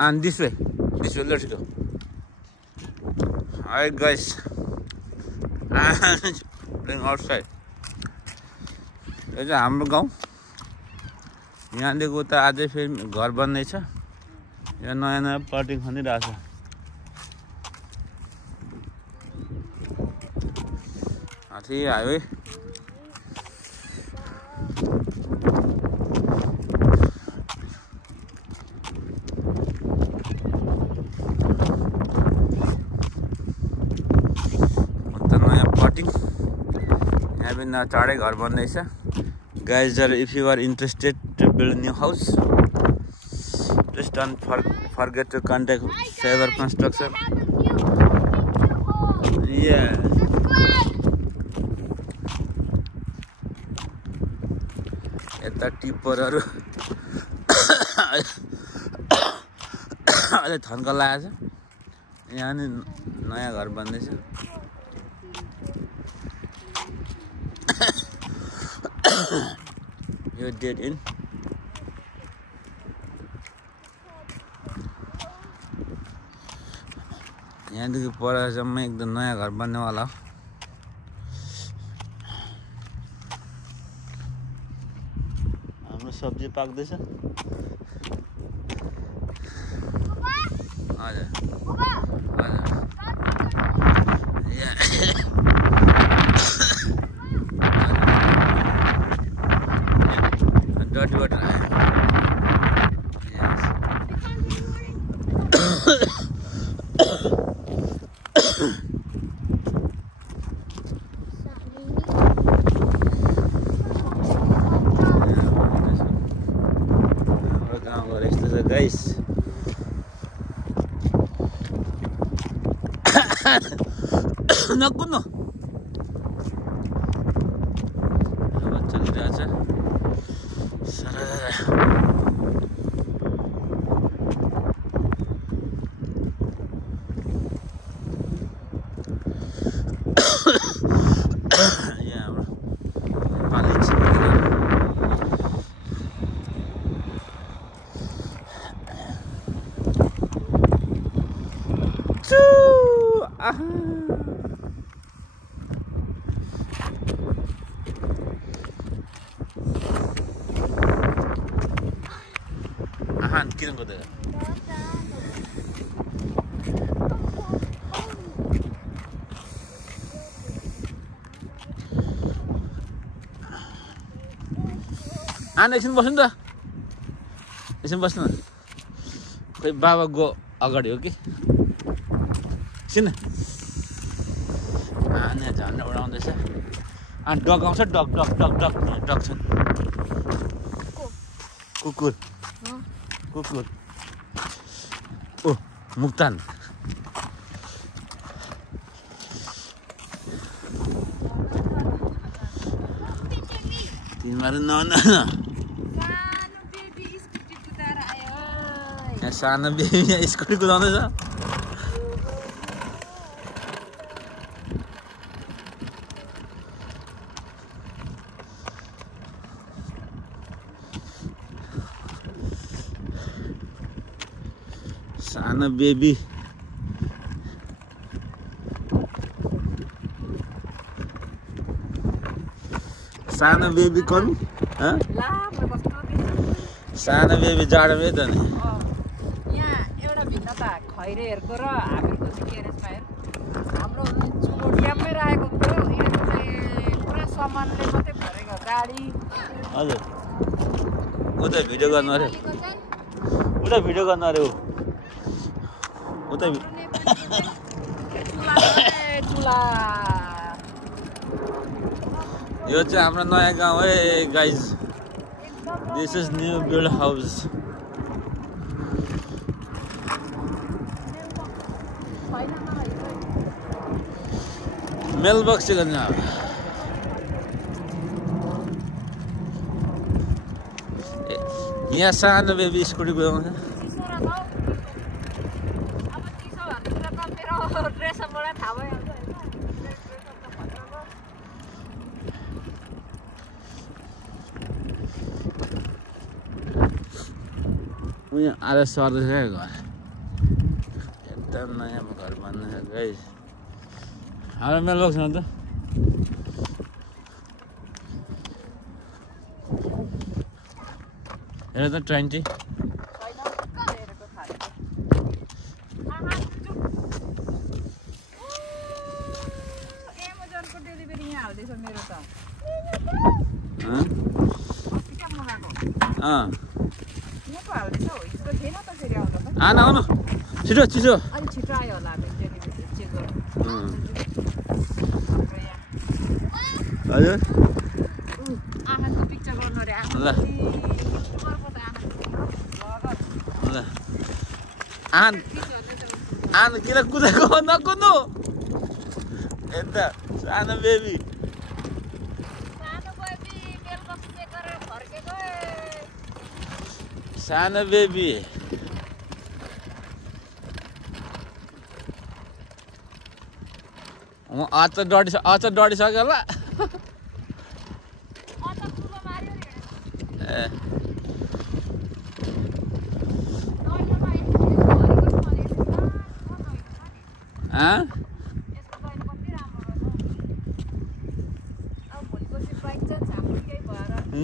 And this way, let's go. Alright guys, and playing outside. यो चाहिँ हाम्रो गाउँ यहाँदेखि उता अझै फेरि घर बन्दैछ यहाँ नयाँ नयाँ प्लटिङ खनिरहेछ हात्ती हाइवे उता नयाँ प्लटिङ यहाँ पनि चाँडै घर बन्दैछ Guys, if you are interested to build a new house, please don't forget to contact Favor Construction. Yeah. It's a tipper. अहिले थन्का लागेछ यहाँ नि नयाँ घर बन्दैछ यो डेड इन यहाँदेखि परसम्म एकदम नयाँ घर बन्नेवाला हो हाम्रो सब्जी पाक्दैछ हजुर dirty water. Yes. Guys. Naku no. चलिरहेछ किन गर्दै आन एकछिन बस्नु त एकछिन बस्नु खोइ बाबा गो अगाडि हो कि छिन आने झन् उडाउँदैछ अनि डग आउँछ डग डग डग डग डग छ कुकुर कुकुर ओ मुक्तान तिमीहरू यहाँ सानो बेबी स्कुटी कुदाउँदैछ सानो बेबी सानो बेबी कौन हाँ सानो बेबी जाडोमै त नि यहाँ एउटा भिन्नता खैरेहरुको र हामीहरुको चाहिँ के रहेछ भाइ हाम्रो चुलो ड्याममै राखेको थियो यो चाहिँ पुरा सामानले मात्रै भरेको गाडी हजुर उता भिडियो गर्नु अरे उता भिडियो गर्नु अरे उता चुला यो चाहिँ हाम्रो नयाँ गाउँ है guys this is new build house mail box चाहिँ गर्नु यहाँ सानो बेबी स्कुटी कुदाउँछ आधा सर्दैछ घर यस्ता नयाँ घर बन्नु छ गाइस हाम्रो मेल बक्स त हेर त 20 आना आउनु छिटो छिटो अलि छिटो आयो होला डेलिभरी चेक गर्नु हजुर आँखाको पिक्चर गर्नु रे ल ल आन किन कुदेको नकुद्नु यता सानो बेबी सानो बेबी आज डढिसक्यो होला ए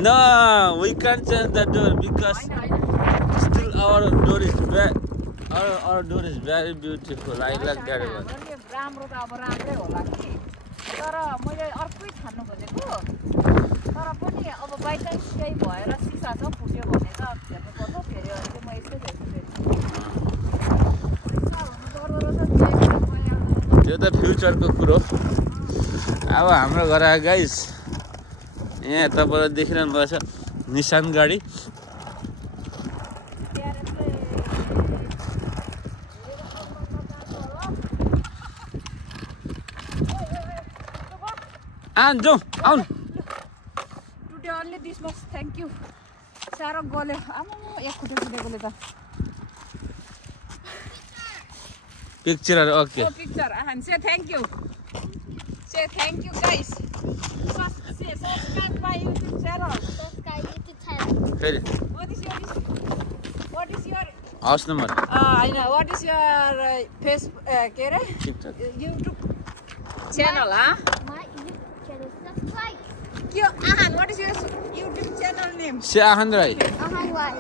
No, we can't change the door because still our door is our door is very beautiful. I like that one. राम्रो त अब राम्रै होला कि तर मैले अर्कै छान्नु खोजेको तर पनि अब बाइ चान्स केही भएर सिसा छ फुट्यो भने त हेर्नु पर्छ फेरि अनि चाहिँ म यस्तै हेर्छु त्यो त फ्युचरको कुरो अब हाम्रो घर आयो गाइस यहाँ तपाईहरु देखिरहनु भएको छ निसान गाडी आउन जाउँ आउन today only this much thank you सारो गले आमा एक खुट्टे फुटेकोले त picture okay picture and say thank you guys subscribe my YouTube channel फेरि what is your house number I know what is your face के रे YouTube channel huh Ahan, what is your YouTube channel name? Say Ahan Rai. Ahan Rai.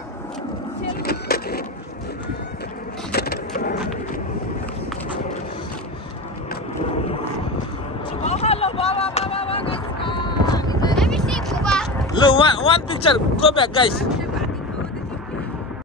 Hello, Baba. Let me see, Baba. Look, one picture. Go back, guys.